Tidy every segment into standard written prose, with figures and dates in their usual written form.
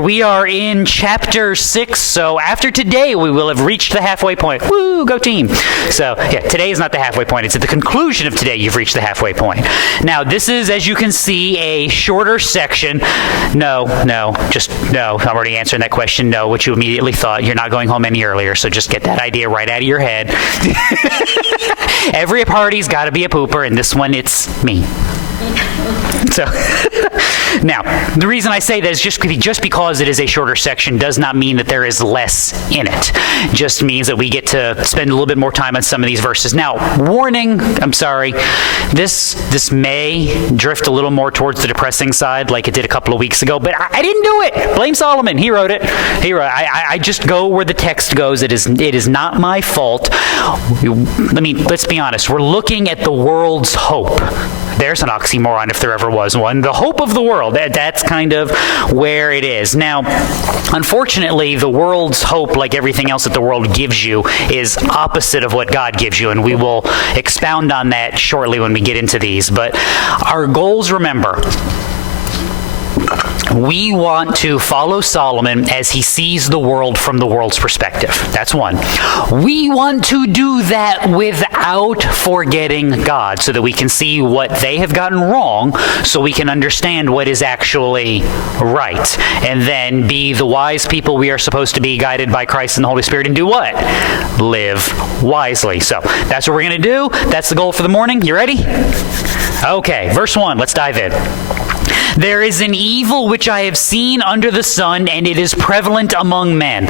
We are in chapter 6, so after today we will have reached the halfway point. Woo, go team. So, yeah, today is not the halfway point. It's at the conclusion of today you've reached the halfway point. Now, this is, as you can see, a shorter section. No, I'm already answering that question. No, what you immediately thought. You're not going home any earlier, so just get that idea right out of your head. Every party's got to be a pooper, and this one, it's me. So, now, the reason I say that is just because it is a shorter section does not mean that there is less in it. It just means that we get to spend a little bit more time on some of these verses. Now, warning, I'm sorry, this may drift a little more towards the depressing side like it did a couple of weeks ago, but I didn't do it. Blame Solomon. He wrote it. I just go where the text goes. It is not my fault. Let's be honest. We're looking at the world's hope. There's an oxymoron if there ever was one. The hope of the world. That's kind of where it is. Now, unfortunately, the world's hope, like everything else that the world gives you, is opposite of what God gives you, and we will expound on that shortly when we get into these. But our goals, remember, we want to follow Solomon as he sees the world from the world's perspective. That's one. We want to do that without forgetting God so that we can see what they have gotten wrong so we can understand what is actually right. And then be the wise people we are supposed to be, guided by Christ and the Holy Spirit, and do what? Live wisely. So that's what we're going to do. That's the goal for the morning. You ready? Okay, verse 1. Let's dive in. There is an evil which I have seen under the sun, and it is prevalent among men.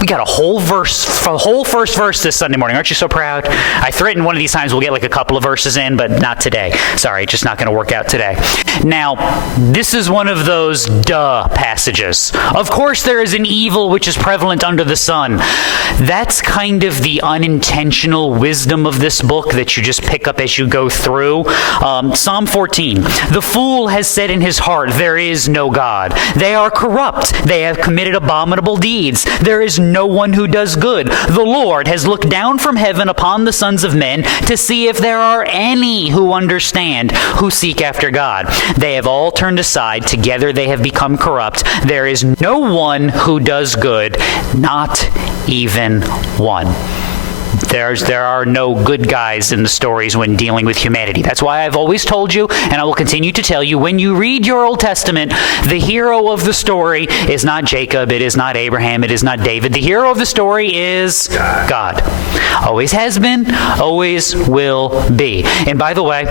We got a whole first verse this Sunday morning. Aren't you so proud? I threatened one of these times we'll get like a couple of verses in, but not today. Sorry, just not going to work out today. Now, this is one of those duh passages. Of course there is an evil which is prevalent under the sun. That's kind of the unintentional wisdom of this book that you just pick up as you go through. Psalm 14. The fool has said in his heart, there is no God. They are corrupt. They have committed abominable deeds. There is no one who does good. The Lord has looked down from heaven upon the sons of men to see if there are any who understand, who seek after God. They have all turned aside. Together they have become corrupt. There is no one who does good, not even one. There are no good guys in the stories when dealing with humanity. That's why I've always told you, and I will continue to tell you, when you read your Old Testament, the hero of the story is not Jacob, it is not Abraham, it is not David. The hero of the story is God. Always has been, always will be. And by the way,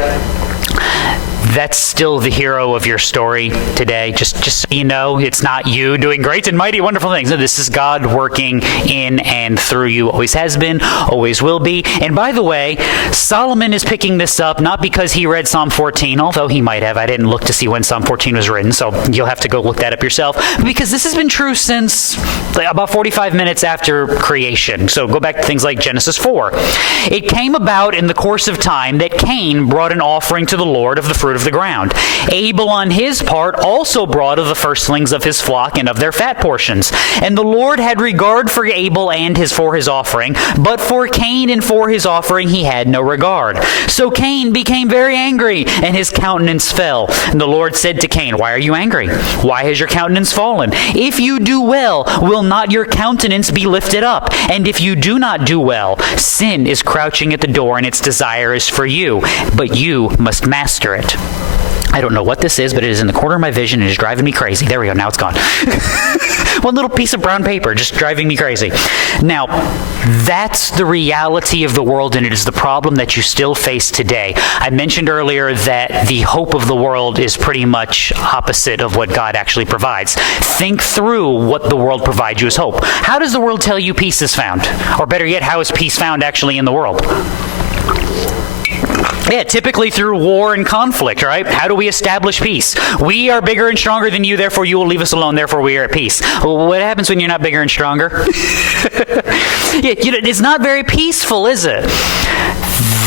that's still the hero of your story today. Just so you know, it's not you doing great and mighty, wonderful things. No, this is God working in and through you. Always has been, always will be. And by the way, Solomon is picking this up not because he read Psalm 14, although he might have. I didn't look to see when Psalm 14 was written, so you'll have to go look that up yourself. But because this has been true since about 45 minutes after creation. So go back to things like Genesis 4. It came about in the course of time that Cain brought an offering to the Lord of the fruit of the ground. Abel on his part also brought of the firstlings of his flock and of their fat portions. And the Lord had regard for Abel and for his offering, but for Cain and for his offering he had no regard. So Cain became very angry, and his countenance fell. And the Lord said to Cain, why are you angry? Why has your countenance fallen? If you do well, will not your countenance be lifted up? And if you do not do well, sin is crouching at the door, and its desire is for you, but you must master it. I don't know what this is, but it is in the corner of my vision and it is driving me crazy. There we go. Now it's gone. One little piece of brown paper just driving me crazy. Now, that's the reality of the world, and it is the problem that you still face today. I mentioned earlier that the hope of the world is pretty much opposite of what God actually provides. Think through what the world provides you as hope. How does the world tell you peace is found? Or better yet, how is peace found actually in the world? Yeah, typically through war and conflict, right? How do we establish peace? We are bigger and stronger than you, therefore you will leave us alone, therefore we are at peace. Well, what happens when you're not bigger and stronger? It's not very peaceful, is it?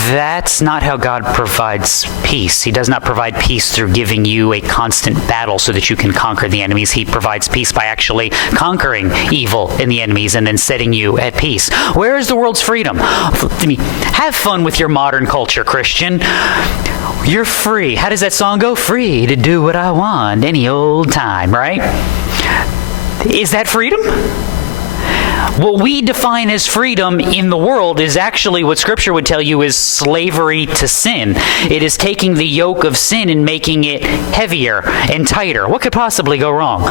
That's not how God provides peace. He does not provide peace through giving you a constant battle so that you can conquer the enemies. He provides peace by actually conquering evil and the enemies and then setting you at peace. Where is the world's freedom? Have fun with your modern culture, Christian. You're free. How does that song go? Free to do what I want any old time, right? Is that freedom? What we define as freedom in the world is actually what Scripture would tell you is slavery to sin. It is taking the yoke of sin and making it heavier and tighter. What could possibly go wrong?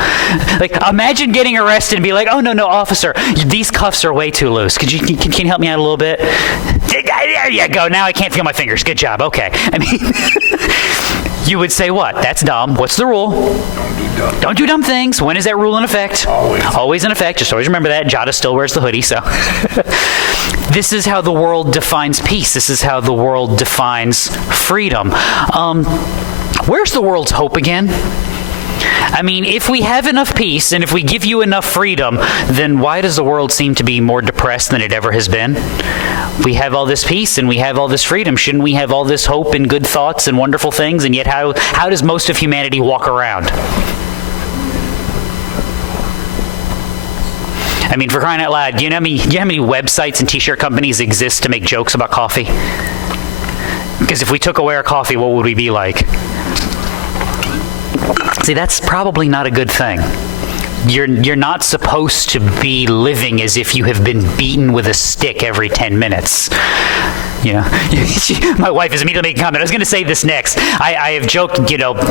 Like, imagine getting arrested and be like, oh, no, officer, these cuffs are way too loose. Can you help me out a little bit? There you go. Now I can't feel my fingers. Good job. Okay. I mean, you would say what? That's dumb. What's the rule? Don't do dumb things. When is that rule in effect? Always in effect. Just always remember that. Jada still wears the hoodie, so. This is how the world defines peace. This is how the world defines freedom. Where's the world's hope again? I mean, if we have enough peace and if we give you enough freedom, then why does the world seem to be more depressed than it ever has been? We have all this peace and we have all this freedom. Shouldn't we have all this hope and good thoughts and wonderful things? And yet how does most of humanity walk around? I mean, for crying out loud, do you know how many websites and t-shirt companies exist to make jokes about coffee? Because if we took away our coffee, what would we be like? See, that's probably not a good thing. You're not supposed to be living as if you have been beaten with a stick every 10 minutes. You know, my wife is immediately making a comment. I was going to say this next. I have joked,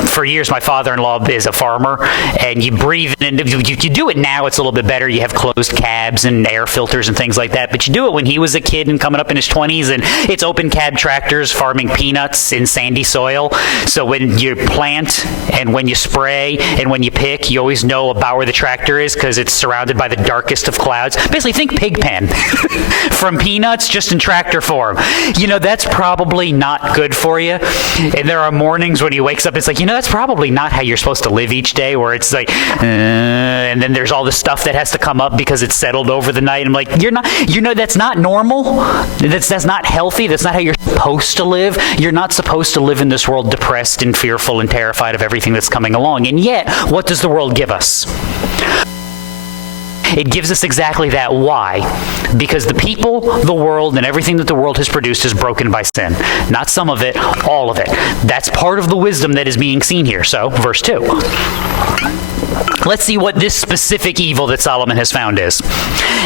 for years my father-in-law is a farmer, and you breathe, and you do it now, it's a little bit better. You have closed cabs and air filters and things like that, but you do it when he was a kid and coming up in his 20s, and it's open cab tractors farming peanuts in sandy soil. So when you plant and when you spray and when you pick, you always know about where the tractor is because it's surrounded by the darkest of clouds. Basically, think Pigpen from Peanuts, just in tractor form. That's probably not good for you. And there are mornings when he wakes up, it's like, that's probably not how you're supposed to live each day, where it's like, and then there's all this stuff that has to come up because it's settled over the night. I'm like, that's not normal. That's not healthy. That's not how you're supposed to live. You're not supposed to live in this world depressed and fearful and terrified of everything that's coming along. And yet, what does the world give us? It gives us exactly that. Why? Because the people, the world, and everything that the world has produced is broken by sin. Not some of it, all of it. That's part of the wisdom that is being seen here. So, verse 2. Let's see what this specific evil that Solomon has found is.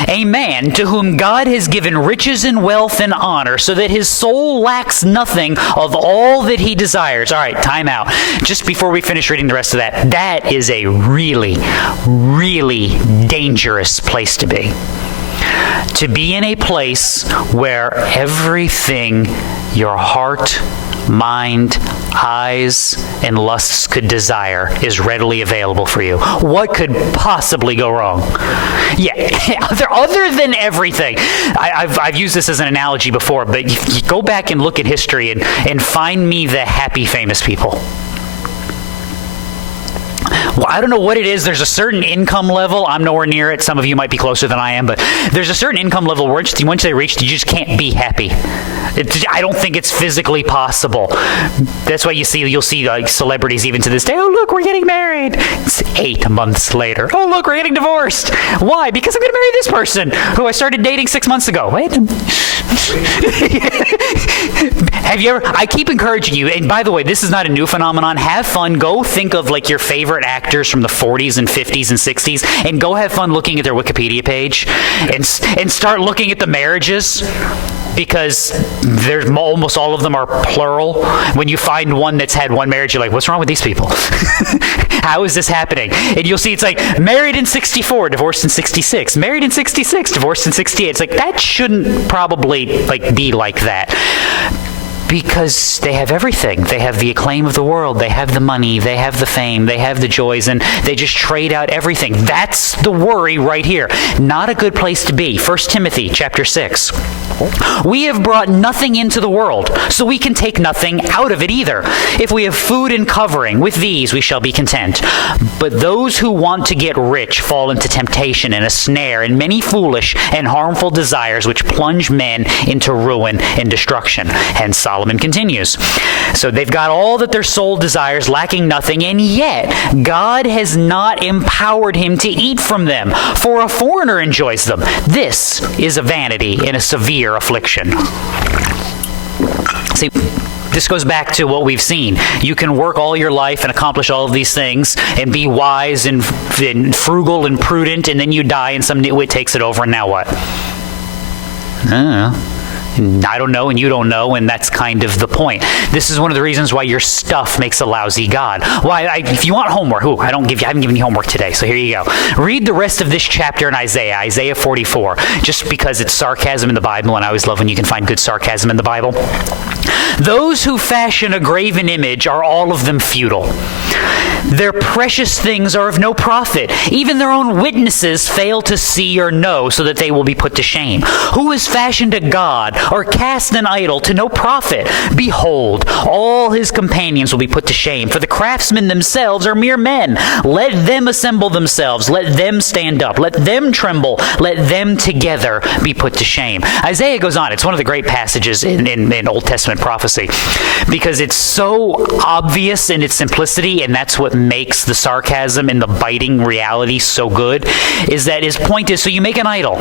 A man to whom God has given riches and wealth and honor, so that his soul lacks nothing of all that he desires. All right, time out. Just before we finish reading the rest of that, that is a really, really dangerous place to be. To be in a place where everything your heart, mind, eyes, and lusts could desire is readily available for you. What could possibly go wrong? Yeah, other than everything. I've used this as an analogy before, but you go back and look at history and find me the happy famous people. Well, I don't know what it is. There's a certain income level. I'm nowhere near it. Some of you might be closer than I am, but there's a certain income level where once they reach, you just can't be happy. I don't think it's physically possible. That's why you'll see like celebrities even to this day. Oh, look, we're getting married. It's 8 months later. Oh, look, we're getting divorced. Why? Because I'm going to marry this person who I started dating 6 months ago. Wait. Have you ever? I keep encouraging you. And by the way, this is not a new phenomenon. Have fun. Go think of like your favorite actors from the 40s and 50s and 60s, and go have fun looking at their Wikipedia page, and start looking at the marriages. Because there's almost all of them are plural. When you find one that's had one marriage, you're like, what's wrong with these people? How is this happening? And you'll see it's like married in 64, divorced in 66. Married in 66, divorced in 68. It's like that shouldn't probably be like that. Because they have everything. They have the acclaim of the world. They have the money. They have the fame. They have the joys. And they just trade out everything. That's the worry right here. Not a good place to be. 1 Timothy chapter 6. We have brought nothing into the world, so we can take nothing out of it either. If we have food and covering, with these we shall be content. But those who want to get rich fall into temptation and a snare and many foolish and harmful desires which plunge men into ruin and destruction. Hence Solomon continues. So they've got all that their soul desires, lacking nothing, and yet God has not empowered him to eat from them, for a foreigner enjoys them. This is a vanity and a severe affliction. See, This goes back to what we've seen. You can work all your life and accomplish all of these things and be wise and frugal and prudent, and then you die and some nitwit takes it over, and now what? I don't know, and you don't know, and that's kind of the point. This is one of the reasons why your stuff makes a lousy God. If you want homework, I haven't given you homework today, so here you go. Read the rest of this chapter in Isaiah 44, just because it's sarcasm in the Bible, and I always love when you can find good sarcasm in the Bible. Those who fashion a graven image are all of them futile. Their precious things are of no profit. Even their own witnesses fail to see or know, so that they will be put to shame. Who has fashioned a god or cast an idol to no profit? Behold, all his companions will be put to shame, for the craftsmen themselves are mere men. Let them assemble themselves. Let them stand up. Let them tremble. Let them together be put to shame. Isaiah goes on. It's one of the great passages in Old Testament prophecy, because it's so obvious in its simplicity, and that's what makes the sarcasm and the biting reality so good, is that his point is, so you make an idol.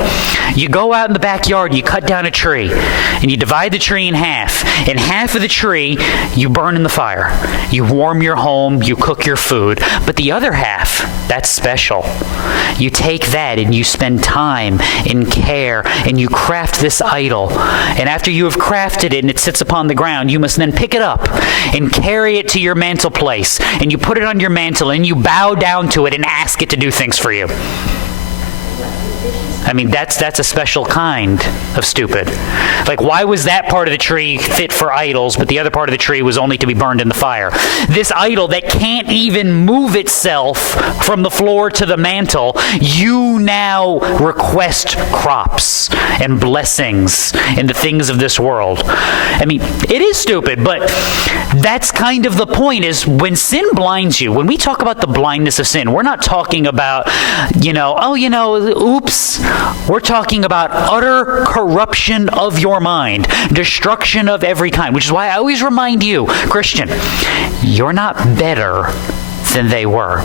You go out in the backyard, you cut down a tree, and you divide the tree in half. And half of the tree you burn in the fire. You warm your home, you cook your food. But the other half, that's special. You take that and you spend time and care and you craft this idol. And after you have crafted it and it sits upon the ground, you must then pick it up and carry it to your mantle place. And you put it on your mantle and you bow down to it and ask it to do things for you. I mean, that's a special kind of stupid. Like, why was that part of the tree fit for idols, but the other part of the tree was only to be burned in the fire? This idol that can't even move itself from the floor to the mantle, you now request crops and blessings and the things of this world. I mean, it is stupid, but that's kind of the point, is when sin blinds you, when we talk about the blindness of sin, we're not talking about, oops. We're talking about utter corruption of your mind, destruction of every kind, which is why I always remind you, Christian, you're not better than they were.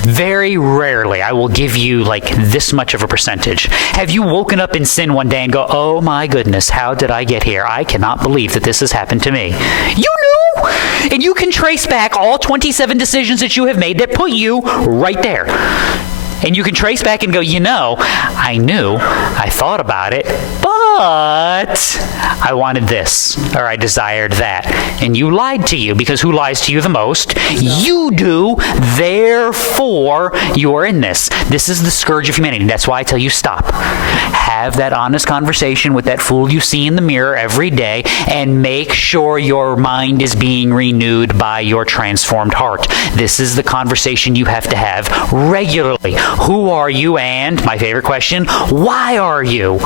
Very rarely, I will give you like this much of a percentage. Have you woken up in sin one day and go, oh my goodness, how did I get here? I cannot believe that this has happened to me. You knew! And you can trace back all 27 decisions that you have made that put you right there. And you can trace back and go, I knew, I thought about it, but I wanted this, or I desired that. And you lied to you, because who lies to you the most? You do, therefore you are in this. This is the scourge of humanity. That's why I tell you, stop. Have that honest conversation with that fool you see in the mirror every day, and make sure your mind is being renewed by your transformed heart. This is the conversation you have to have regularly. Who are you? And my favorite question, why are you?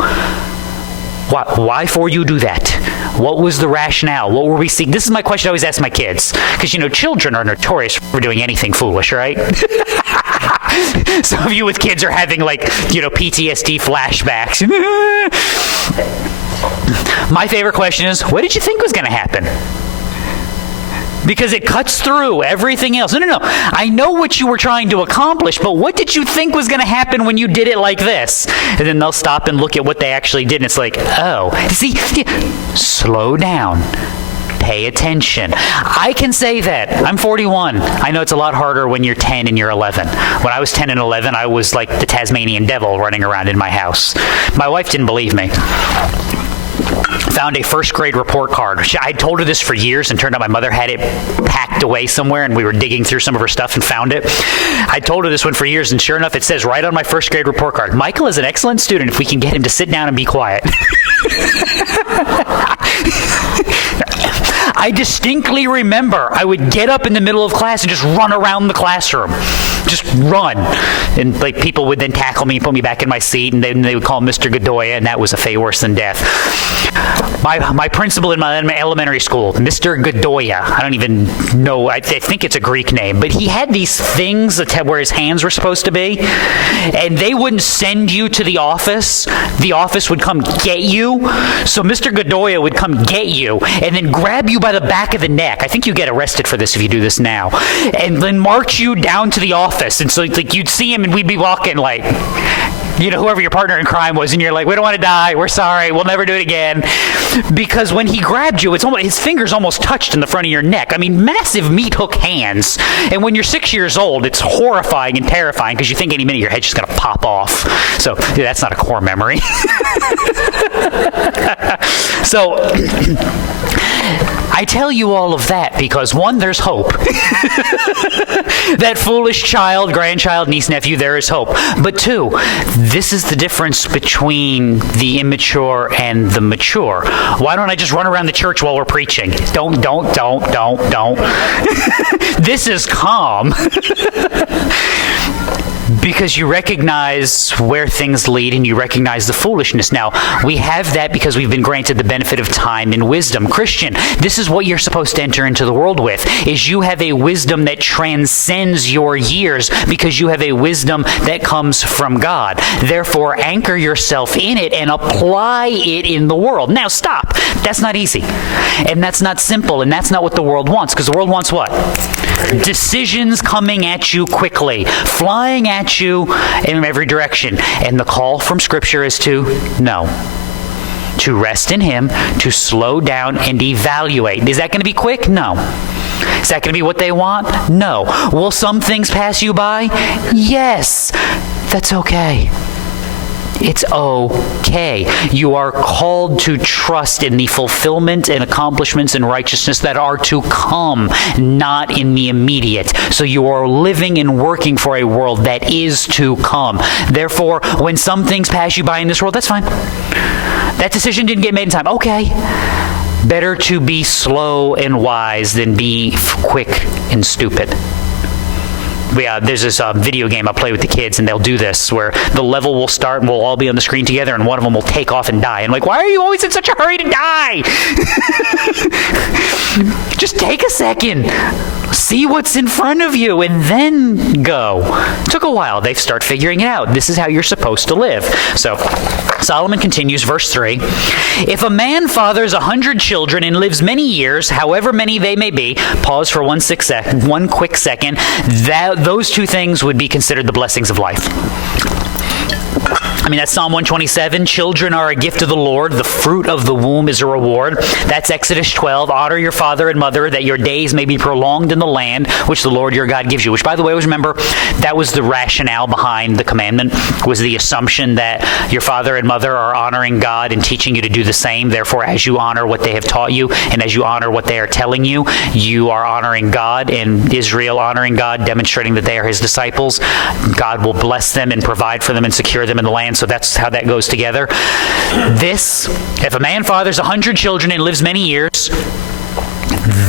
Why for you do that? What was the rationale? What were we seeing? This is my question I always ask my kids, because children are notorious for doing anything foolish, right? Some of you with kids are having PTSD flashbacks. My favorite question is, what did you think was going to happen? Because it cuts through everything else. No. I know what you were trying to accomplish, but what did you think was going to happen when you did it like this? And then they'll stop and look at what they actually did, and it's like, oh. See, slow down. Pay attention. I can say that. I'm 41. I know it's a lot harder when you're 10 and you're 11. When I was 10 and 11, I was like the Tasmanian devil running around in my house. My wife didn't believe me. Found a first grade report card. I told her this for years, and turned out my mother had it packed away somewhere, and we were digging through some of her stuff and found it. I told her this one for years, and sure enough, it says right on my first grade report card, Michael is an excellent student if we can get him to sit down and be quiet. I distinctly remember I would get up in the middle of class and just run around the classroom. Just run. And people would then tackle me and put me back in my seat, and then they would call Mr. Godoya, and that was a fate worse than death. My principal in my elementary school, Mr. Godoya, I don't even know, I think it's a Greek name, but he had these things where his hands were supposed to be, and they wouldn't send you to the office. The office would come get you. So Mr. Godoya would come get you and then grab you by the back of the neck. I think you get arrested for this if you do this now. And then march you down to the office. And so you'd see him, and we'd be walking like, whoever your partner in crime was, and you're like, we don't want to die, we're sorry, we'll never do it again. Because when he grabbed you, his fingers almost touched in the front of your neck. I mean, massive meat hook hands. And when you're 6 years old, it's horrifying and terrifying because you think any minute your head's just going to pop off. So that's not a core memory. So I tell you all of that because, one, there's hope. That foolish child, grandchild, niece, nephew, there is hope. But two, this is the difference between the immature and the mature. Why don't I just run around the church while we're preaching? Don't. This is calm. Because you recognize where things lead and you recognize the foolishness. Now, we have that because we've been granted the benefit of time and wisdom. Christian, this is what you're supposed to enter into the world with, is you have a wisdom that transcends your years because you have a wisdom that comes from God. Therefore, anchor yourself in it and apply it in the world. Now, stop. That's not easy. And that's not simple. And that's not what the world wants. Because the world wants what? Decisions coming at you quickly, flying at you in every direction. And the call from Scripture is to no. To rest in Him, to slow down and evaluate. Is that going to be quick? No. Is that going to be what they want? No. Will some things pass you by? Yes. That's okay. It's okay. You are called to trust in the fulfillment and accomplishments and righteousness that are to come, not in the immediate. So you are living and working for a world that is to come. Therefore, when some things pass you by in this world, that's fine. That decision didn't get made in time. Okay. Better to be slow and wise than be quick and stupid. There's this video game I play with the kids, and they'll do this where the level will start and we'll all be on the screen together, and one of them will take off and die. And like, why are you always in such a hurry to die? Just take a second. See what's in front of you and then go. It took a while. They start figuring it out. This is how you're supposed to live. So Solomon continues, verse 3. If a man fathers 100 children and lives many years, however many they may be, pause for one quick second, those two things would be considered the blessings of life. I mean, that's Psalm 127. Children are a gift of the Lord. The fruit of the womb is a reward. That's Exodus 12. Honor your father and mother that your days may be prolonged in the land which the Lord your God gives you. Which, by the way, always remember, that was the rationale behind the commandment, was the assumption that your father and mother are honoring God and teaching you to do the same. Therefore, as you honor what they have taught you and as you honor what they are telling you, you are honoring God, and Israel honoring God, demonstrating that they are His disciples. God will bless them and provide for them and secure them in the land. So that's how that goes together. If a man fathers 100 children and lives many years,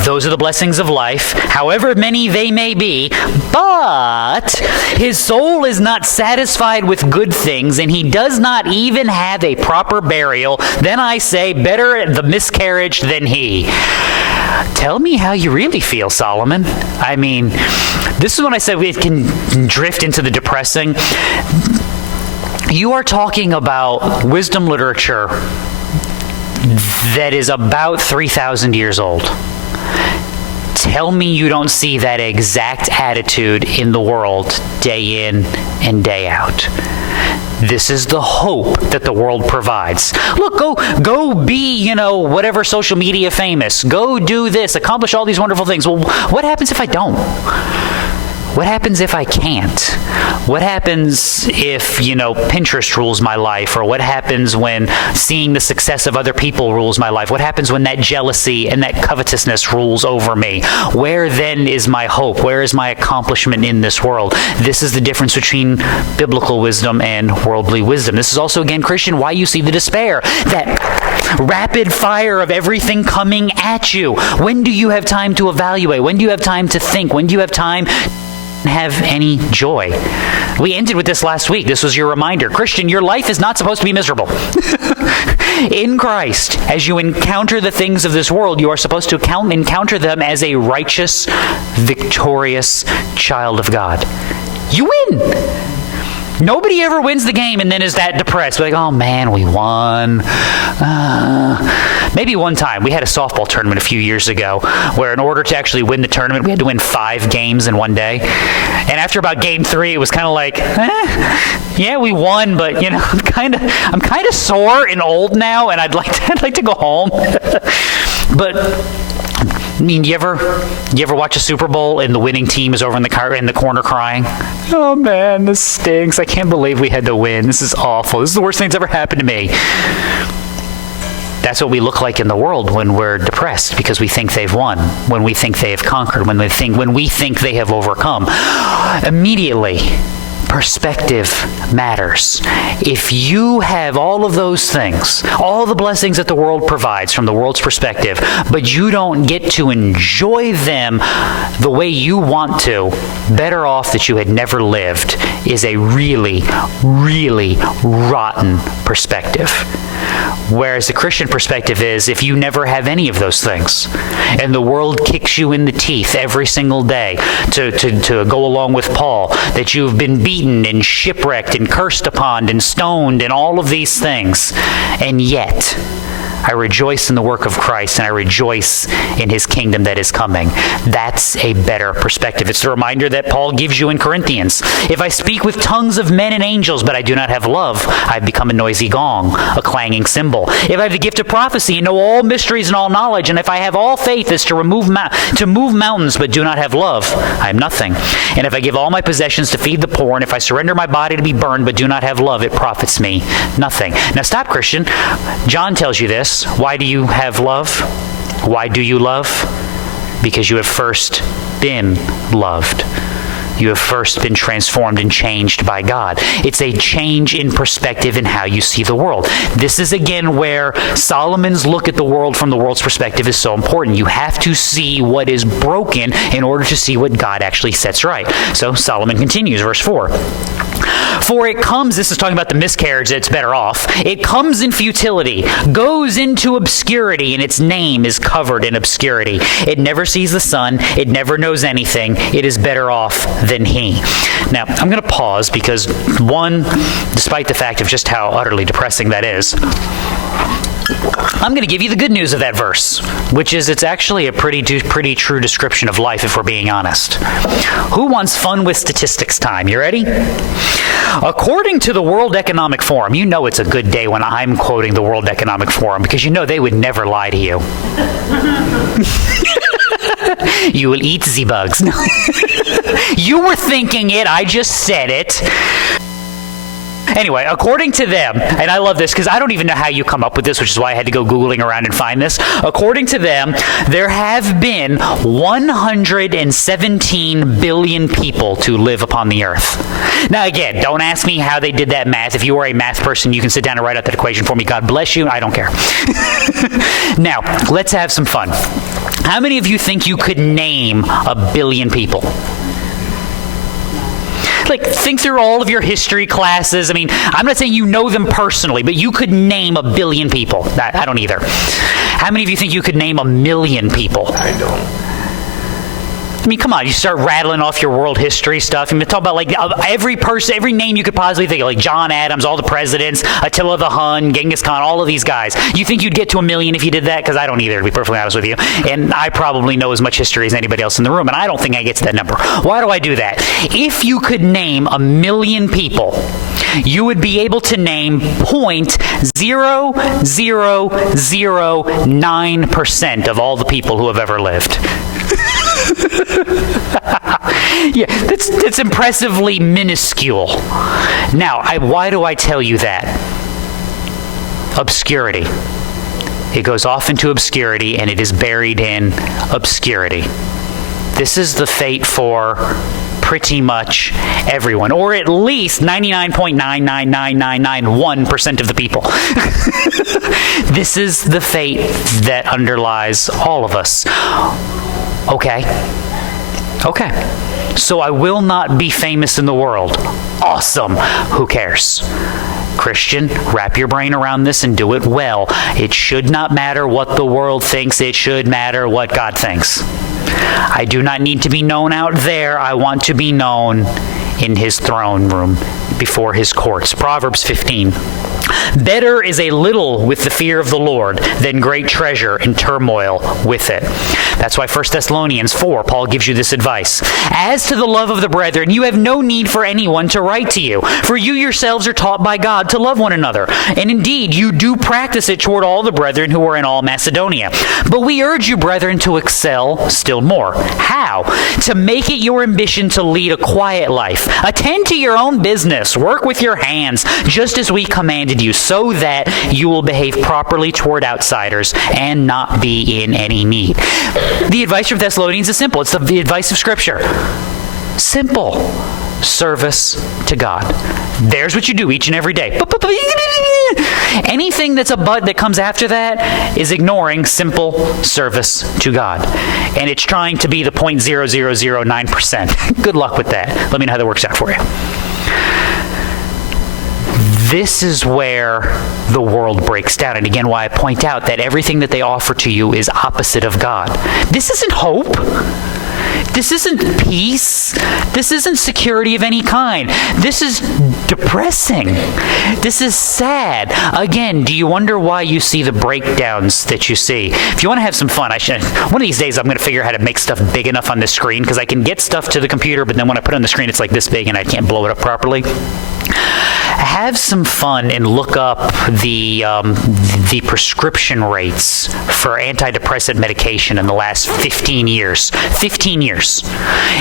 those are the blessings of life, however many they may be, but his soul is not satisfied with good things, and he does not even have a proper burial, then I say, better the miscarriage than he. Tell me how you really feel, Solomon. I mean, this is when I said it can drift into the depressing. You are talking about wisdom literature that is about 3,000 years old. Tell me you don't see that exact attitude in the world day in and day out. This is the hope that the world provides. Look, go be, whatever social media famous. Go do this, accomplish all these wonderful things. Well, what happens if I don't? What happens if I can't? What happens if, Pinterest rules my life? Or what happens when seeing the success of other people rules my life? What happens when that jealousy and that covetousness rules over me? Where then is my hope? Where is my accomplishment in this world? This is the difference between biblical wisdom and worldly wisdom. This is also, again, Christian, why you see the despair. That rapid fire of everything coming at you. When do you have time to evaluate? When do you have time to think? When do you have time have any joy? We ended with this last week. This was your reminder. Christian, your life is not supposed to be miserable. In Christ, as you encounter the things of this world, you are supposed to encounter them as a righteous, victorious child of God. You win. Nobody ever wins the game and then is that depressed. Like, oh man, we won. Maybe one time. We had a softball tournament a few years ago where in order to actually win the tournament, we had to win 5 games in one day. And after about game 3, it was kind of like, yeah, we won, but I'm kind of sore and old now, and I'd like to go home. But I mean, you ever watch a Super Bowl and the winning team is over in the corner crying? Oh man, this stinks. I can't believe we had to win. This is awful. This is the worst thing that's ever happened to me. That's what we look like in the world when we're depressed, because we think they've won, when we think they have conquered, when we think they have overcome. Immediately, perspective matters. If you have all of those things, all the blessings that the world provides from the world's perspective, but you don't get to enjoy them the way you want to, better off that you had never lived is a really, really rotten perspective. Whereas the Christian perspective is, if you never have any of those things, and the world kicks you in the teeth every single day to go along with Paul, that you've been beaten and shipwrecked and cursed upon and stoned and all of these things, and yet I rejoice in the work of Christ, and I rejoice in his kingdom that is coming. That's a better perspective. It's the reminder that Paul gives you in Corinthians. If I speak with tongues of men and angels, but I do not have love, I've become a noisy gong, a clanging cymbal. If I have the gift of prophecy and know all mysteries and all knowledge, and if I have all faith as to move mountains, but do not have love, I am nothing. And if I give all my possessions to feed the poor, and if I surrender my body to be burned, but do not have love, it profits me nothing. Now stop, Christian. John tells you this. Why do you have love? Why do you love? Because you have first been loved. You have first been transformed and changed by God. It's a change in perspective in how you see the world. This is again where Solomon's look at the world from the world's perspective is so important. You have to see what is broken in order to see what God actually sets right. So Solomon continues, verse 4. For it comes, this is talking about the miscarriage that's better off, it comes in futility, goes into obscurity, and its name is covered in obscurity. It never sees the sun, it never knows anything, it is better off than he. Now, I'm going to pause because, one, despite the fact of just how utterly depressing that is, I'm going to give you the good news of that verse, which is it's actually a pretty true description of life if we're being honest. Who wants fun with statistics time? You ready? According to the World Economic Forum, you know it's a good day when I'm quoting the World Economic Forum because you know they would never lie to you. You will eat the bugs. No. You were thinking it, I just said it. Anyway, according to them, and I love this because I don't even know how you come up with this, which is why I had to go Googling around and find this. According to them, there have been 117 billion people to live upon the earth. Now again, don't ask me how they did that math. If you are a math person, you can sit down and write out that equation for me. God bless you. I don't care. Now, let's have some fun. How many of you think you could name 1 billion people? Like, think through all of your history classes. I mean, I'm not saying you know them personally, but you could name 1 billion people. I don't either. How many of you think you could name 1 million people? I don't. I mean, come on, you start rattling off your world history stuff. I mean, talk about like every person, every name you could possibly think of, like John Adams, all the presidents, Attila the Hun, Genghis Khan, all of these guys. You think you'd get to 1 million if you did that? Because I don't either, to be perfectly honest with you. And I probably know as much history as anybody else in the room, and I don't think I get to that number. Why do I do that? If you could name 1 million people, you would be able to name 0.0009% of all the people who have ever lived. Yeah, that's impressively minuscule. Now, why do I tell you that? Obscurity. It goes off into obscurity, and it is buried in obscurity. This is the fate for pretty much everyone, or at least 99.9999991% of the people. This is the fate that underlies all of us. Okay. So I will not be famous in the world. Awesome. Who cares? Christian, wrap your brain around this and do it well. It should not matter what the world thinks. It should matter what God thinks. I do not need to be known out there. I want to be known in his throne room before his courts. Proverbs 15. Better is a little with the fear of the Lord than great treasure and turmoil with it. That's why 1 Thessalonians 4, Paul gives you this advice. As to the love of the brethren, you have no need for anyone to write to you, for you yourselves are taught by God to love one another. And indeed, you do practice it toward all the brethren who are in all Macedonia. But we urge you, brethren, to excel still more. How? To make it your ambition to lead a quiet life. Attend to your own business. Work with your hands, just as we commanded you, so that you will behave properly toward outsiders and not be in any need. The advice from Thessalonians is simple. It's the advice of Scripture. Simple. Service to God. There's what you do each and every day. Anything that's a but that comes after that is ignoring simple service to God. And it's trying to be the 0.0009%. Good luck with that. Let me know how that works out for you. This is where the world breaks down. And again, why I point out that everything that they offer to you is opposite of God. This isn't hope. This isn't peace. This isn't security of any kind. This is depressing. This is sad. Again, do you wonder why you see the breakdowns that you see? If you want to have some fun, one of these days I'm going to figure out how to make stuff big enough on this screen, because I can get stuff to the computer, but then when I put it on the screen, it's like this big and I can't blow it up properly. Have some fun and look up the prescription rates for antidepressant medication in the last 15 years. 15 years.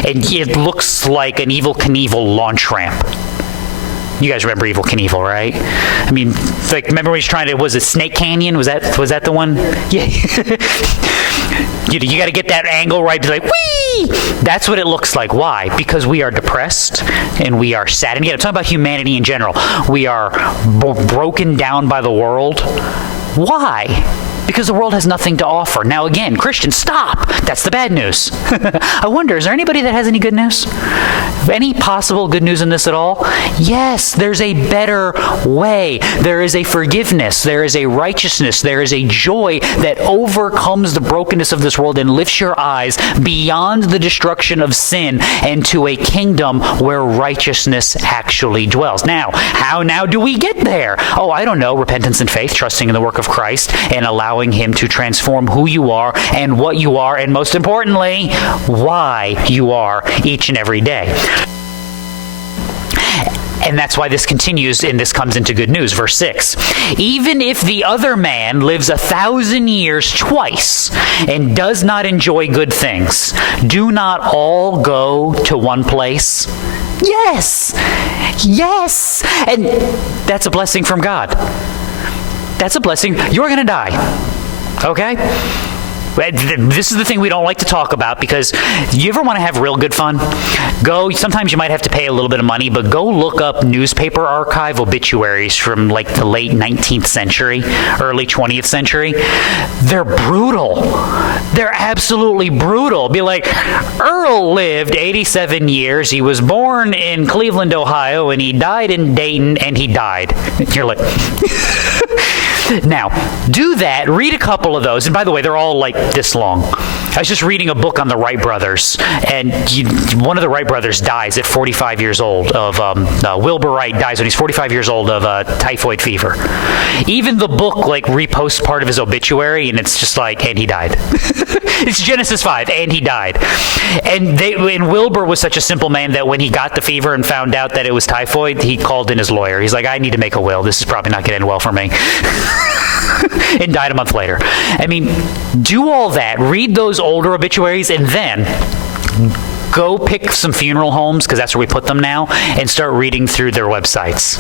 And it looks like an Evel Knievel launch ramp. You guys remember Evel Knievel, right? I mean, like, remember when he's trying to, was it Snake Canyon? Was that the one? Yeah. You got to get that angle right to like, whee! That's what it looks like. Why? Because we are depressed and we are sad. And again, I'm talking about humanity in general. We are broken down by the world. Why? Because the world has nothing to offer. Now again, Christians, stop! That's the bad news. I wonder, is there anybody that has any good news? Any possible good news in this at all? Yes, there's a better way. There is a forgiveness. There is a righteousness. There is a joy that overcomes the brokenness of this world and lifts your eyes beyond the destruction of sin and to a kingdom where righteousness actually dwells. Now, how now do we get there? Oh, I don't know. Repentance and faith, trusting in the work of Christ and allowing Him to transform who you are and what you are, and most importantly, why you are each and every day. And that's why this continues, and this comes into good news. Verse 6. Even if the other man lives 1,000 years twice and does not enjoy good things, do not all go to one place? Yes! Yes! And that's a blessing from God. That's a blessing. You're going to die. Okay? This is the thing we don't like to talk about, because you ever want to have real good fun? Sometimes you might have to pay a little bit of money, but go look up newspaper archive obituaries from like the late 19th century, early 20th century. They're brutal. They're absolutely brutal. Be like, Earl lived 87 years. He was born in Cleveland, Ohio, and he died in Dayton, and he died. You're like... Now, do that. Read a couple of those. And by the way, they're all like this long. I was just reading a book on the Wright brothers, and one of the Wright brothers dies at 45 years old of, Wilbur Wright dies when he's 45 years old of typhoid fever. Even the book like reposts part of his obituary, and it's just like, and he died. It's Genesis 5, and he died. And Wilbur was such a simple man that when he got the fever and found out that it was typhoid, he called in his lawyer. He's like, I need to make a will. This is probably not going to end well for me. And died a month later. I mean, do all that. Read those older obituaries, and then go pick some funeral homes, because that's where we put them now, and start reading through their websites.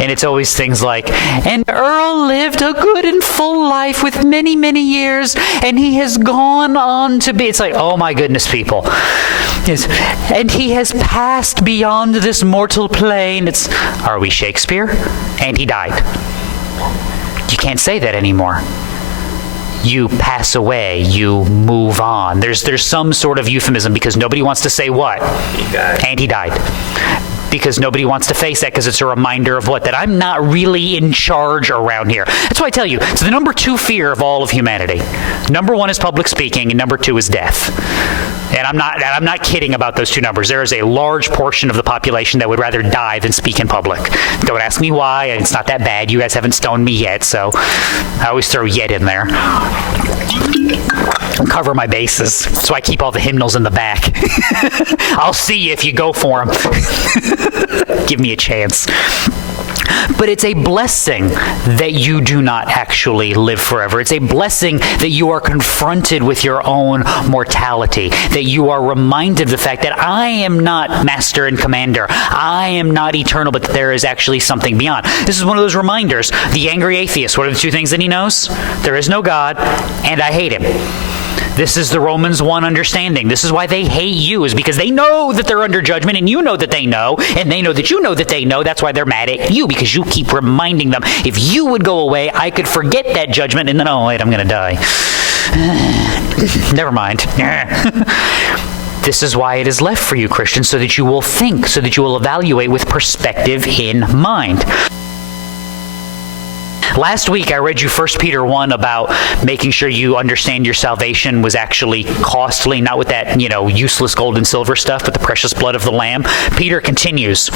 And it's always things like, and Earl lived a good and full life with many, many years, and he has gone on to be... It's like, oh my goodness, people. And he has passed beyond this mortal plane. Are we Shakespeare? And he died. You can't say that anymore. You pass away. You move on. There's some sort of euphemism, because nobody wants to say what? He died. And he died. Because nobody wants to face that, because it's a reminder of what? That I'm not really in charge around here. That's why I tell you, it's the number 2 fear of all of humanity. Number 1 is public speaking, and number 2 is death. And I'm not kidding about those two numbers. There is a large portion of the population that would rather die than speak in public. Don't ask me why. It's not that bad. You guys haven't stoned me yet, so I always throw yet in there. Cover my bases, so I keep all the hymnals in the back. I'll see you if you go for them. Give me a chance. But it's a blessing that you do not actually live forever. It's a blessing that you are confronted with your own mortality, that you are reminded of the fact that I am not master and commander. I am not eternal, but there is actually something beyond. This is one of those reminders. The angry atheist, what are the two things that he knows? There is no God, and I hate him. This is the Romans 1 understanding. This is why they hate you, is because they know that they're under judgment, and you know that they know, and they know that you know that they know. That's why they're mad at you, because you keep reminding them, if you would go away, I could forget that judgment, and then, oh, wait, I'm going to die. Never mind. This is why it is left for you, Christians, so that you will think, so that you will evaluate with perspective in mind. Last week, I read you 1 Peter 1 about making sure you understand your salvation was actually costly, not with that, useless gold and silver stuff, but the precious blood of the Lamb. Peter continues,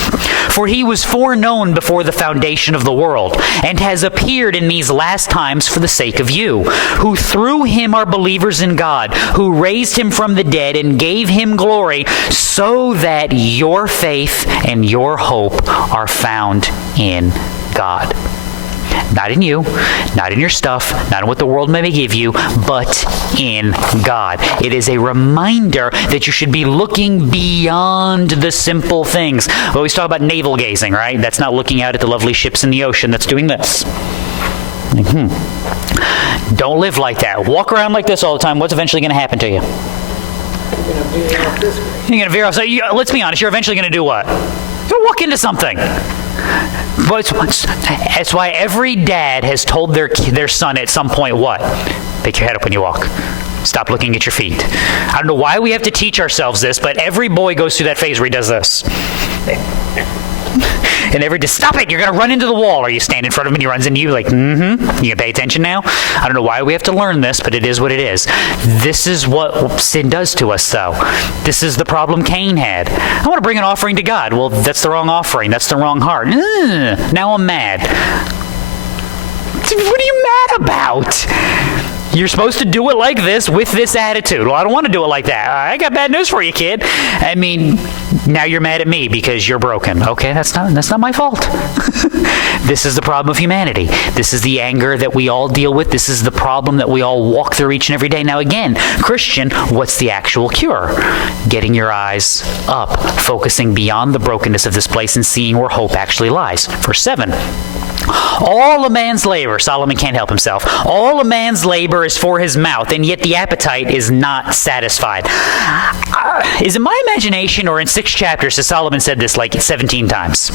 "For he was foreknown before the foundation of the world, and has appeared in these last times for the sake of you, who through him are believers in God, who raised him from the dead and gave him glory, so that your faith and your hope are found in God." Not in you, not in your stuff, not in what the world may give you, but in God. It is a reminder that you should be looking beyond the simple things. We always talk about navel gazing, right? That's not looking out at the lovely ships in the ocean. That's doing this. Don't live like that. Walk around like this all the time. What's eventually going to happen to you? You're going to veer off. So let's be honest. You're eventually going to do what? You're going to walk into something. That's why every dad has told their son at some point what? Pick your head up when you walk. Stop looking at your feet. I don't know why we have to teach ourselves this, but every boy goes through that phase where he does this. And stop it, you're going to run into the wall. Or you stand in front of him and he runs into you like, You can pay attention now? I don't know why we have to learn this, but it is what it is. This is what sin does to us, though. This is the problem Cain had. I want to bring an offering to God. Well, that's the wrong offering. That's the wrong heart. Now I'm mad. What are you mad about? You're supposed to do it like this with this attitude. Well, I don't want to do it like that. I got bad news for you, kid. I mean, now you're mad at me because you're broken. Okay, that's not my fault. This is the problem of humanity. This is the anger that we all deal with. This is the problem that we all walk through each and every day. Now again, Christian, what's the actual cure? Getting your eyes up, focusing beyond the brokenness of this place and seeing where hope actually lies. Verse 7. All a man's labor, Solomon can't help himself, all a man's labor is for his mouth, and yet the appetite is not satisfied. Is it my imagination, or in 6 chapters has Solomon said this like 17 times?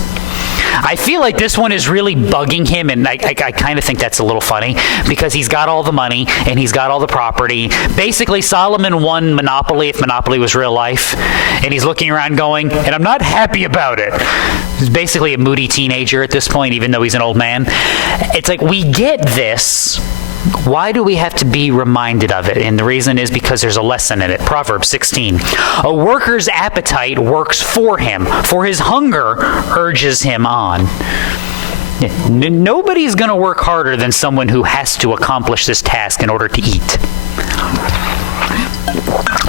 I feel like this one is really bugging him, and I kind of think that's a little funny, because he's got all the money, and he's got all the property. Basically, Solomon won Monopoly, if Monopoly was real life, and he's looking around going, and I'm not happy about it. He's basically a moody teenager at this point, even though he's an old man. It's like, we get this. Why do we have to be reminded of it? And the reason is because there's a lesson in it. Proverbs 16. A worker's appetite works for him, for his hunger urges him on. Nobody's going to work harder than someone who has to accomplish this task in order to eat.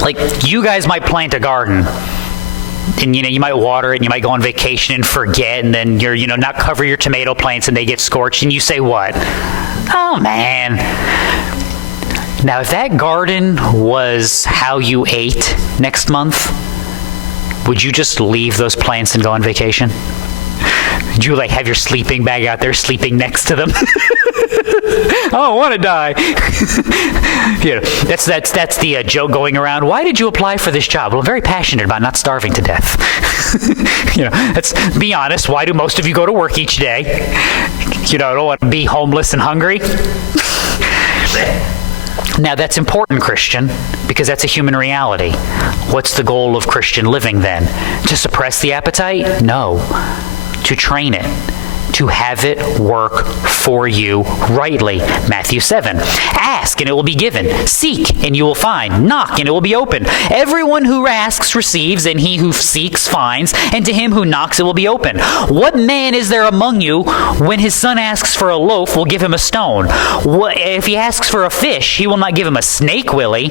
Like, you guys might plant a garden. And, you might water it, and you might go on vacation and forget, and then you're, not cover your tomato plants, and they get scorched, and you say what? Oh, man. Now, if that garden was how you ate next month, would you just leave those plants and go on vacation? Would you, have your sleeping bag out there sleeping next to them? Oh, I want to die. That's the joke going around. Why did you apply for this job? Well, I'm very passionate about not starving to death. Let's be honest. Why do most of you go to work each day? Don't want to be homeless and hungry. Now, that's important, Christian, because that's a human reality. What's the goal of Christian living then? To suppress the appetite? No. To train it. to have it work for you rightly. Matthew 7. Ask, and it will be given. Seek, and you will find. Knock, and it will be open. Everyone who asks receives, and he who seeks finds, and to him who knocks it will be open. What man is there among you, when his son asks for a loaf, will give him a stone? If he asks for a fish, he will not give him a snake, will he?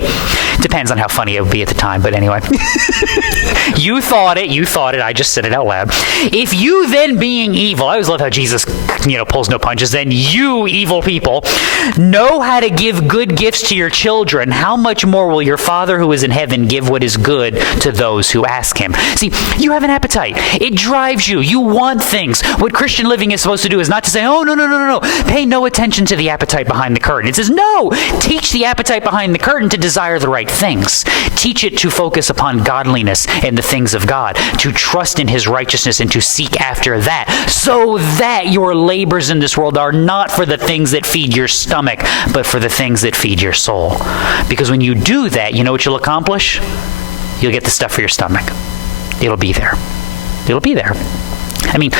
Depends on how funny it would be at the time, but anyway. You thought it, I just said it out loud. If you then, being evil, I always love how Jesus, pulls no punches, then you evil people know how to give good gifts to your children, how much more will your Father who is in heaven give what is good to those who ask him? See, you have an appetite. It drives you. You want things. What Christian living is supposed to do is not to say, oh, no. Pay no attention to the appetite behind the curtain. It says, no, teach the appetite behind the curtain to desire the right things. Teach it to focus upon godliness and the things of God, to trust in his righteousness and to seek after that, so that your labors in this world are not for the things that feed your stomach, but for the things that feed your soul. Because when you do that, you know what you'll accomplish? You'll get the stuff for your stomach. It'll be there. It'll be there. I mean,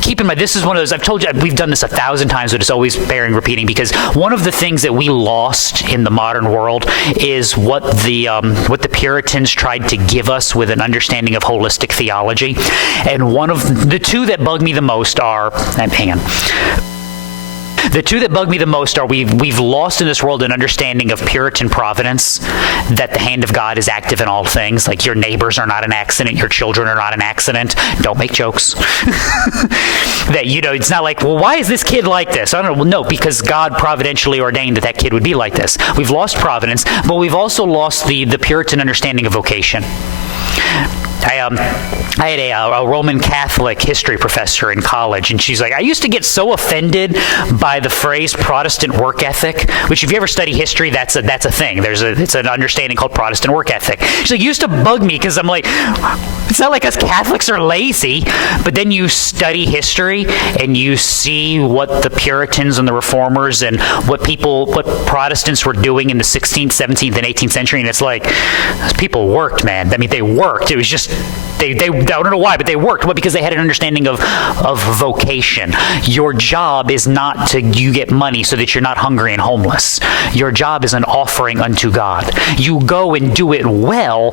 keep in mind, this is one of those, I've told you, we've done this 1,000 times, but it's always bearing repeating, because one of the things that we lost in the modern world is what the Puritans tried to give us with an understanding of holistic theology. And one of the two that bug me the most are, hang on. The two that bug me the most are we've lost in this world an understanding of Puritan providence, that the hand of God is active in all things, like your neighbors are not an accident, your children are not an accident. Don't make jokes. That, it's not like, well, why is this kid like this? I don't know. Well, no, because God providentially ordained that kid would be like this. We've lost providence, but we've also lost the Puritan understanding of vocation. I had a Roman Catholic history professor in college, and she's like, I used to get so offended by the phrase Protestant work ethic, which if you ever study history, that's a thing. It's an understanding called Protestant work ethic. She's like, it used to bug me because I'm like, it's not like us Catholics are lazy, but then you study history and you see what the Puritans and the Reformers and what Protestants were doing in the 16th, 17th, and 18th century, and it's like, those people worked, man. I mean, they worked. It was just, they I don't know why, but they worked. What? Because they had an understanding of vocation. Your job is not you get money so that you're not hungry and homeless. Your job is an offering unto God. You go and do it well,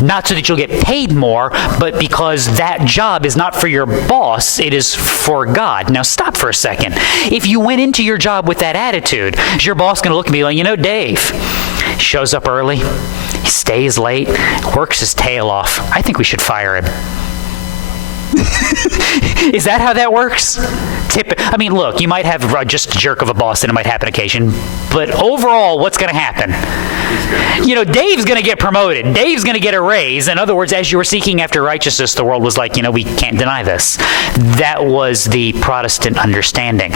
not so that you'll get paid more, but because that job is not for your boss, it is for God. Now stop for a second. If you went into your job with that attitude, is your boss going to look at me like, Dave shows up early, he stays late, works his tail off. I think we should fire him. Is that how that works? I mean, look, you might have just a jerk of a boss, and it might happen occasion, but overall, what's going to happen? Dave's going to get promoted. Dave's going to get a raise. In other words, as you were seeking after righteousness, the world was like, we can't deny this. That was the Protestant understanding.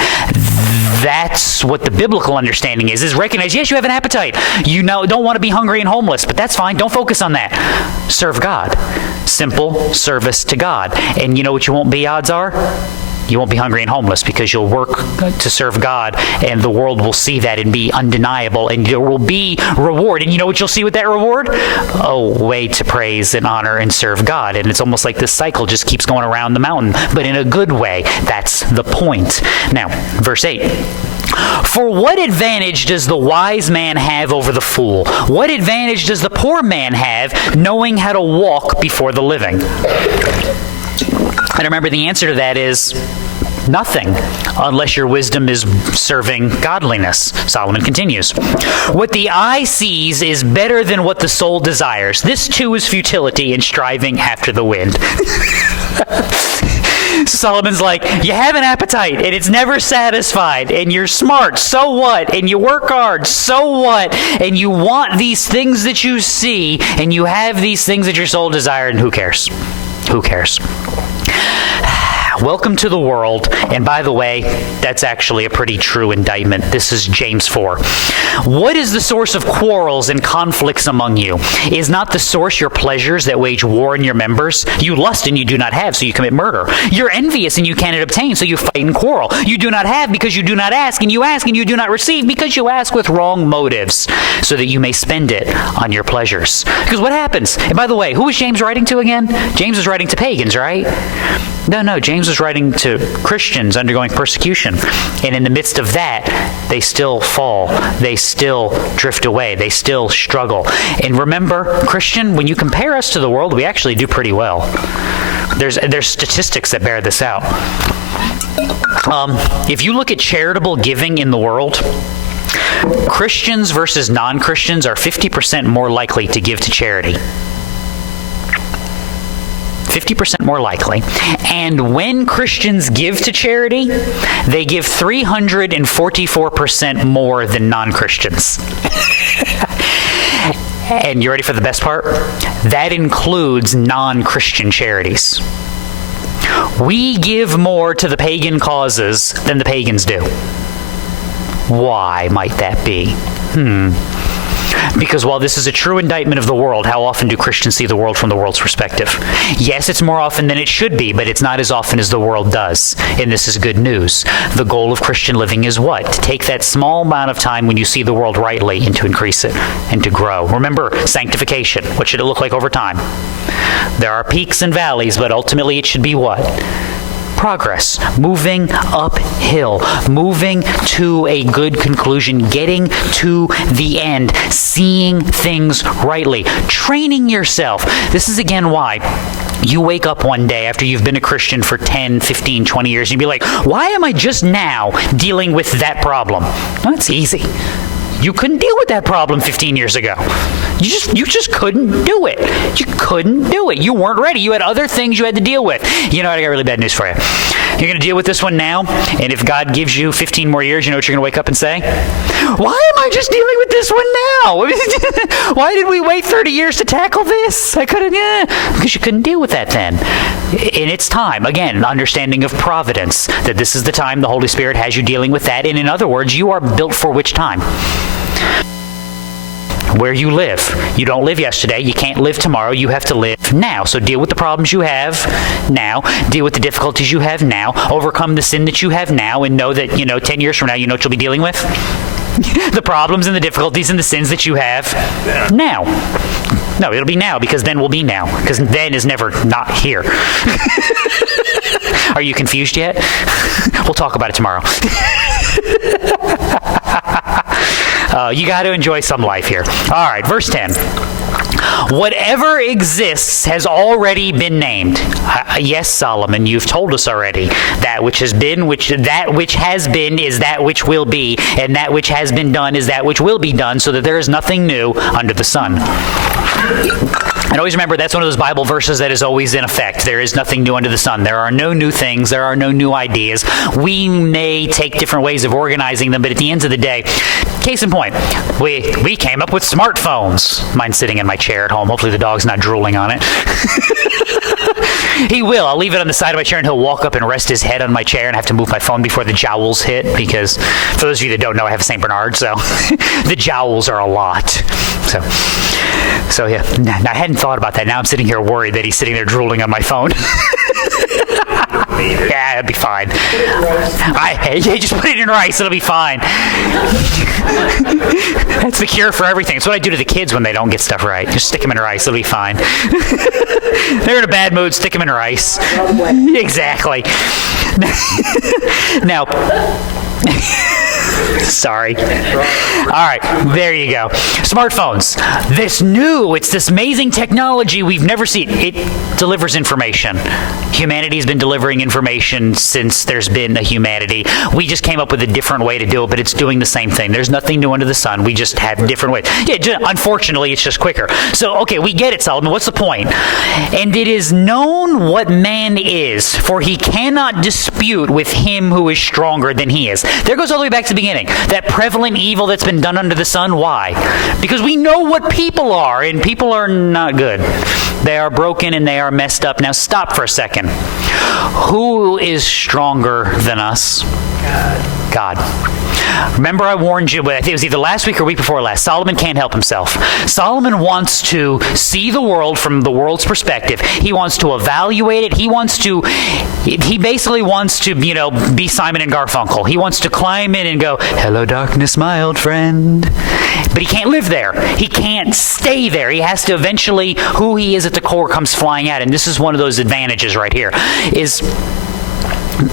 That's what the biblical understanding is recognize, yes, you have an appetite. You don't want to be hungry and homeless, but that's fine. Don't focus on that. Serve God. Simple service to God. And you know what you won't be, odds are? You won't be hungry and homeless, because you'll work to serve God, and the world will see that and be undeniable, and there will be reward. And you know what you'll see with that reward? A way to praise and honor and serve God. And it's almost like this cycle just keeps going around the mountain, but in a good way. That's the point. Now, verse 8. For what advantage does the wise man have over the fool? What advantage does the poor man have knowing how to walk before the living? And remember, the answer to that is nothing, unless your wisdom is serving godliness. Solomon continues, what the eye sees is better than what the soul desires. This too is futility and striving after the wind. Solomon's like, you have an appetite, and it's never satisfied, and you're smart, so what? And you work hard, so what? And you want these things that you see, and you have these things that your soul desired, and who cares? Who cares? Welcome to the world. And by the way, that's actually a pretty true indictment. This is James 4. What is the source of quarrels and conflicts among you? Is not the source your pleasures that wage war in your members? You lust and you do not have, so you commit murder. You're envious and you cannot obtain, so you fight and quarrel. You do not have because you do not ask, and you ask and you do not receive because you ask with wrong motives, so that you may spend it on your pleasures. Because what happens? And by the way, who is James writing to again? James is writing to pagans, right? No, James was writing to Christians undergoing persecution. And in the midst of that, they still fall. They still drift away. They still struggle. And remember, Christian, when you compare us to the world, we actually do pretty well. There's statistics that bear this out. If you look at charitable giving in the world, Christians versus non-Christians are 50% more likely to give to charity. 50% more likely. And when Christians give to charity, they give 344% more than non-Christians. And you ready for the best part? That includes non-Christian charities. We give more to the pagan causes than the pagans do. Why might that be? Because while this is a true indictment of the world, how often do Christians see the world from the world's perspective? Yes, it's more often than it should be, but it's not as often as the world does. And this is good news. The goal of Christian living is what? To take that small amount of time when you see the world rightly and to increase it and to grow. Remember, sanctification. What should it look like over time? There are peaks and valleys, but ultimately it should be what? Progress, moving uphill, moving to a good conclusion, getting to the end, seeing things rightly, training yourself. This is again why you wake up one day after you've been a Christian for 10, 15, 20 years and you'd be like, why am I just now dealing with that problem? Well, it's easy. You couldn't deal with that problem 15 years ago. You just couldn't do it. You couldn't do it. You weren't ready. You had other things you had to deal with. You know what? I got really bad news for you. You're going to deal with this one now, and if God gives you 15 more years, you know what you're going to wake up and say? Why am I just dealing with this one now? Why did we wait 30 years to tackle this? I couldn't, because you couldn't deal with that then. In its time, again, an understanding of providence, that this is the time the Holy Spirit has you dealing with that, and in other words, you are built for which time? Where you live. You don't live yesterday. You can't live tomorrow. You have to live now. So deal with the problems you have now. Deal with the difficulties you have now. Overcome the sin that you have now, and know that, 10 years from now, you know what you'll be dealing with? The problems and the difficulties and the sins that you have now. No, it'll be now, because then will be now. Because then is never not here. Are you confused yet? We'll talk about it tomorrow. You got to enjoy some life here. All right, verse 10. Whatever exists has already been named. Yes, Solomon, you've told us already. That which has been, that which has been is that which will be, and that which has been done is that which will be done, so that there is nothing new under the sun. And always remember, that's one of those Bible verses that is always in effect. There is nothing new under the sun. There are no new things. There are no new ideas. We may take different ways of organizing them, but at the end of the day, case in point, we came up with smartphones. Mine's sitting in my chair at home. Hopefully the dog's not drooling on it. He will. I'll leave it on the side of my chair, and he'll walk up and rest his head on my chair, and I have to move my phone before the jowls hit, because for those of you that don't know, I have a St. Bernard, so the jowls are a lot. So yeah, I hadn't thought about that. Now I'm sitting here worried that he's sitting there drooling on my phone. Yeah, it'll be fine. Just put it in rice. It'll be fine. That's the cure for everything. It's what I do to the kids when they don't get stuff right. Just stick them in rice. It'll be fine. They're in a bad mood. Stick them in rice. Exactly. Now... Sorry. All right, there you go. Smartphones. It's this amazing technology we've never seen. It delivers information. Humanity's been delivering information since there's been a humanity. We just came up with a different way to do it, but it's doing the same thing. There's nothing new under the sun. We just have different ways. Yeah, unfortunately, it's just quicker. So, okay, we get it, Solomon. What's the point? And it is known what man is, for he cannot dispute with him who is stronger than he is. There goes all the way back to the beginning. That prevalent evil that's been done under the sun. Why? Because we know what people are, and people are not good. They are broken and they are messed up. Now stop for a second. Who is stronger than us? God. Remember I warned you, I think it was either last week or week before last, Solomon can't help himself. Solomon wants to see the world from the world's perspective. He wants to evaluate it. He basically wants to, be Simon and Garfunkel. He wants to climb in and go, "Hello, darkness, my old friend." But he can't live there. He can't stay there. He has to eventually, who he is at the core comes flying out. And this is one of those advantages right here, is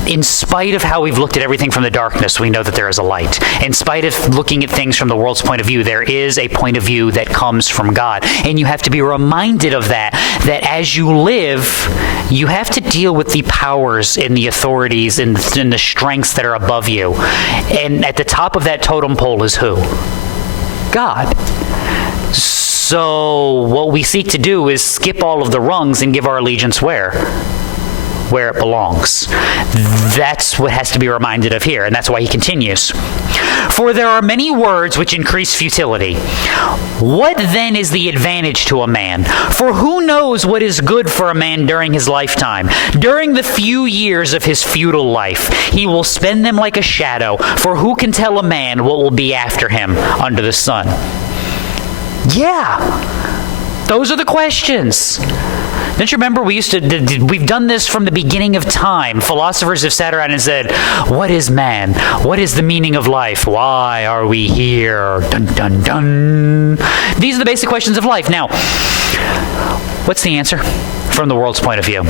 in spite of how we've looked at everything from the darkness, we know that there is a light. In spite of looking at things from the world's point of view, there is a point of view that comes from God. And you have to be reminded of that as you live, you have to deal with the powers and the authorities and the strengths that are above you. And at the top of that totem pole is who? God. So what we seek to do is skip all of the rungs and give our allegiance where it belongs. That's what has to be reminded of here, and that's why he continues. For there are many words which increase futility. What then is the advantage to a man? For who knows what is good for a man during his lifetime? During the few years of his futile life, he will spend them like a shadow. For who can tell a man what will be after him under the sun? Yeah, those are the questions. Don't you remember we've done this from the beginning of time. Philosophers have sat around and said, what is man? What is the meaning of life? Why are we here? Dun, dun, dun. These are the basic questions of life. Now, what's the answer from the world's point of view?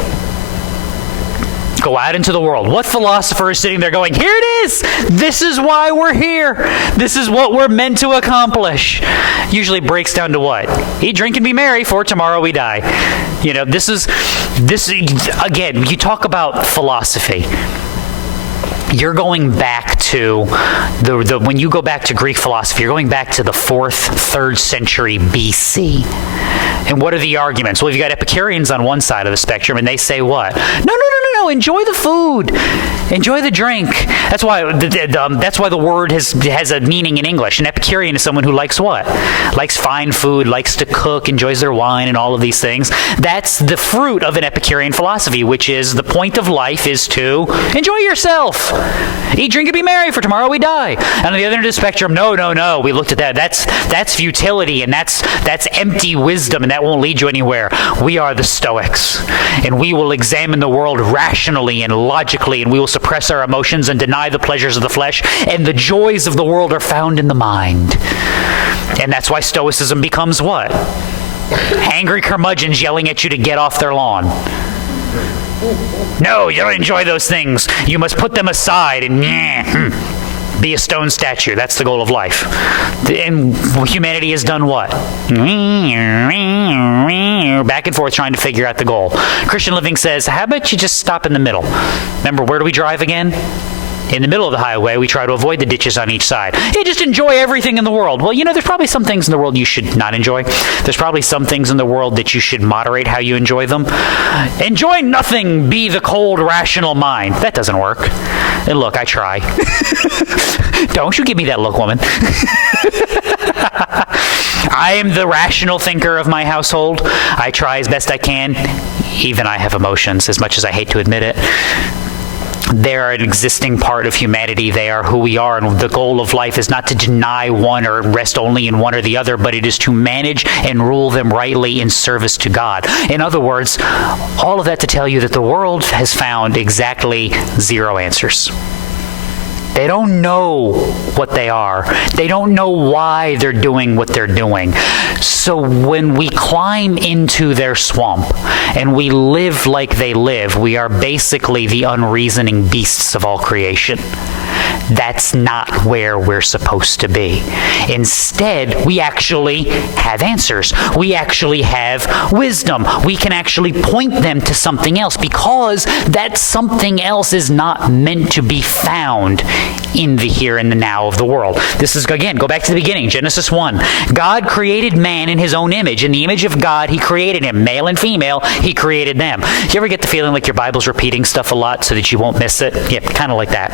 Go out into the world. What philosopher is sitting there going, here it is! This is why we're here. This is what we're meant to accomplish. Usually breaks down to what? Eat, drink, and be merry, for tomorrow we die. This again, you talk about philosophy. You're going back to when you go back to Greek philosophy, you're going back to the 4th, 3rd century BC. And what are the arguments? Well, you've got Epicureans on one side of the spectrum, and they say what? No. Enjoy the food. Enjoy the drink. That's why the word has a meaning in English. An Epicurean is someone who likes what? Likes fine food, likes to cook, enjoys their wine, and all of these things. That's the fruit of an Epicurean philosophy, which is the point of life is to enjoy yourself. Eat, drink, and be merry, for tomorrow we die. And on the other end of the spectrum, no. We looked at that. That's futility, and that's empty wisdom, and that won't lead you anywhere. We are the Stoics, and we will examine the world rationally and logically, and we will suppress our emotions and deny the pleasures of the flesh, and the joys of the world are found in the mind. And that's why Stoicism becomes what? Angry curmudgeons yelling at you to get off their lawn. No, you don't enjoy those things. You must put them aside and be a stone statue. That's the goal of life. And humanity has done what? Back and forth trying to figure out the goal. Christian living says, how about you just stop in the middle? Remember, where do we drive again? In the middle of the highway, we try to avoid the ditches on each side. Hey, just enjoy everything in the world. Well, there's probably some things in the world you should not enjoy. There's probably some things in the world that you should moderate how you enjoy them. Enjoy nothing, be the cold, rational mind. That doesn't work. And look, I try. Don't you give me that look, woman. I am the rational thinker of my household. I try as best I can. Even I have emotions, as much as I hate to admit it. They're an existing part of humanity. They are who we are, and the goal of life is not to deny one or rest only in one or the other, but it is to manage and rule them rightly in service to God. In other words, all of that to tell you that the world has found exactly 0 answers. They don't know what they are. They don't know why they're doing what they're doing. So when we climb into their swamp and we live like they live, we are basically the unreasoning beasts of all creation. That's not where we're supposed to be. Instead, we actually have answers. We actually have wisdom. We can actually point them to something else because that something else is not meant to be found in the here and the now of the world. This is, again, go back to the beginning, Genesis 1. God created man in his own image. In the image of God, he created him. Male and female, he created them. You ever get the feeling like your Bible's repeating stuff a lot so that you won't miss it? Yeah, kind of like that.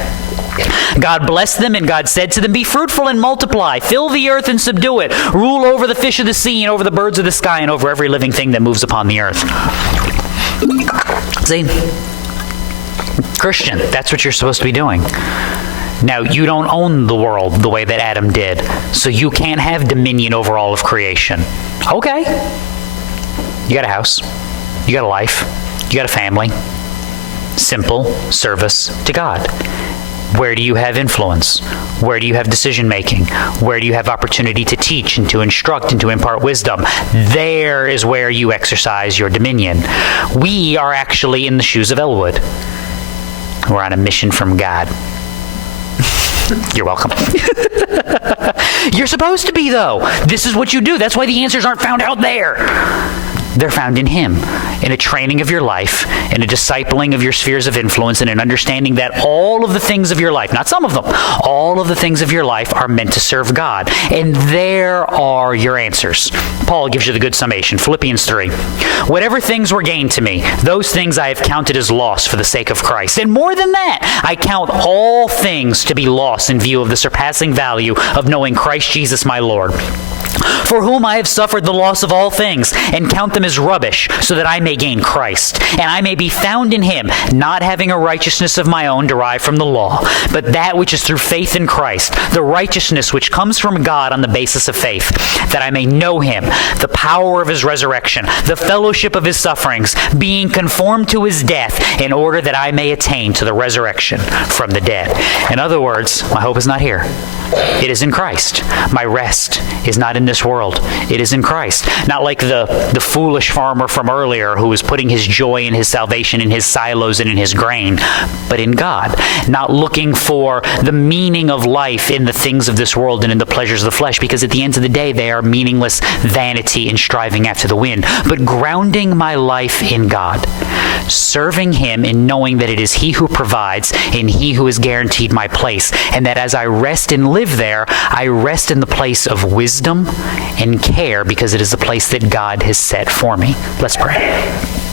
God blessed them, and God said to them, be fruitful and multiply, fill the earth and subdue it, rule over the fish of the sea and over the birds of the sky and over every living thing that moves upon the earth. See? Christian, that's what you're supposed to be doing. Now, you don't own the world the way that Adam did, so you can't have dominion over all of creation. Okay. You got a house. You got a life. You got a family. Simple service to God. Where do you have influence? Where do you have decision making? Where do you have opportunity to teach and to instruct and to impart wisdom? There is where you exercise your dominion. We are actually in the shoes of Elwood. We're on a mission from God. You're welcome. You're supposed to be, though. This is what you do. That's why the answers aren't found out there. They're found in Him, in a training of your life, in a discipling of your spheres of influence, and an understanding that all of the things of your life, not some of them, all of the things of your life are meant to serve God. And there are your answers. Paul gives you the good summation. Philippians 3. Whatever things were gained to me, those things I have counted as loss for the sake of Christ. And more than that, I count all things to be lost in view of the surpassing value of knowing Christ Jesus my Lord, for whom I have suffered the loss of all things, and count them as rubbish, so that I may gain Christ, and I may be found in Him, not having a righteousness of my own derived from the law, but that which is through faith in Christ, the righteousness which comes from God on the basis of faith, that I may know Him, the power of His resurrection, the fellowship of His sufferings, being conformed to His death, in order that I may attain to the resurrection from the dead. In other words, my hope is not here. It is in Christ. My rest is not in this world. It is in Christ. Not like the foolish farmer from earlier who was putting his joy and his salvation in his silos and in his grain, but in God. Not looking for the meaning of life in the things of this world and in the pleasures of the flesh, because at the end of the day, they are meaningless vanity and striving after the wind. But grounding my life in God. Serving Him and knowing that it is He who provides and He who has guaranteed my place. And that as I rest and live there, I rest in the place of wisdom and care, because it is the place that God has set for me. Let's pray.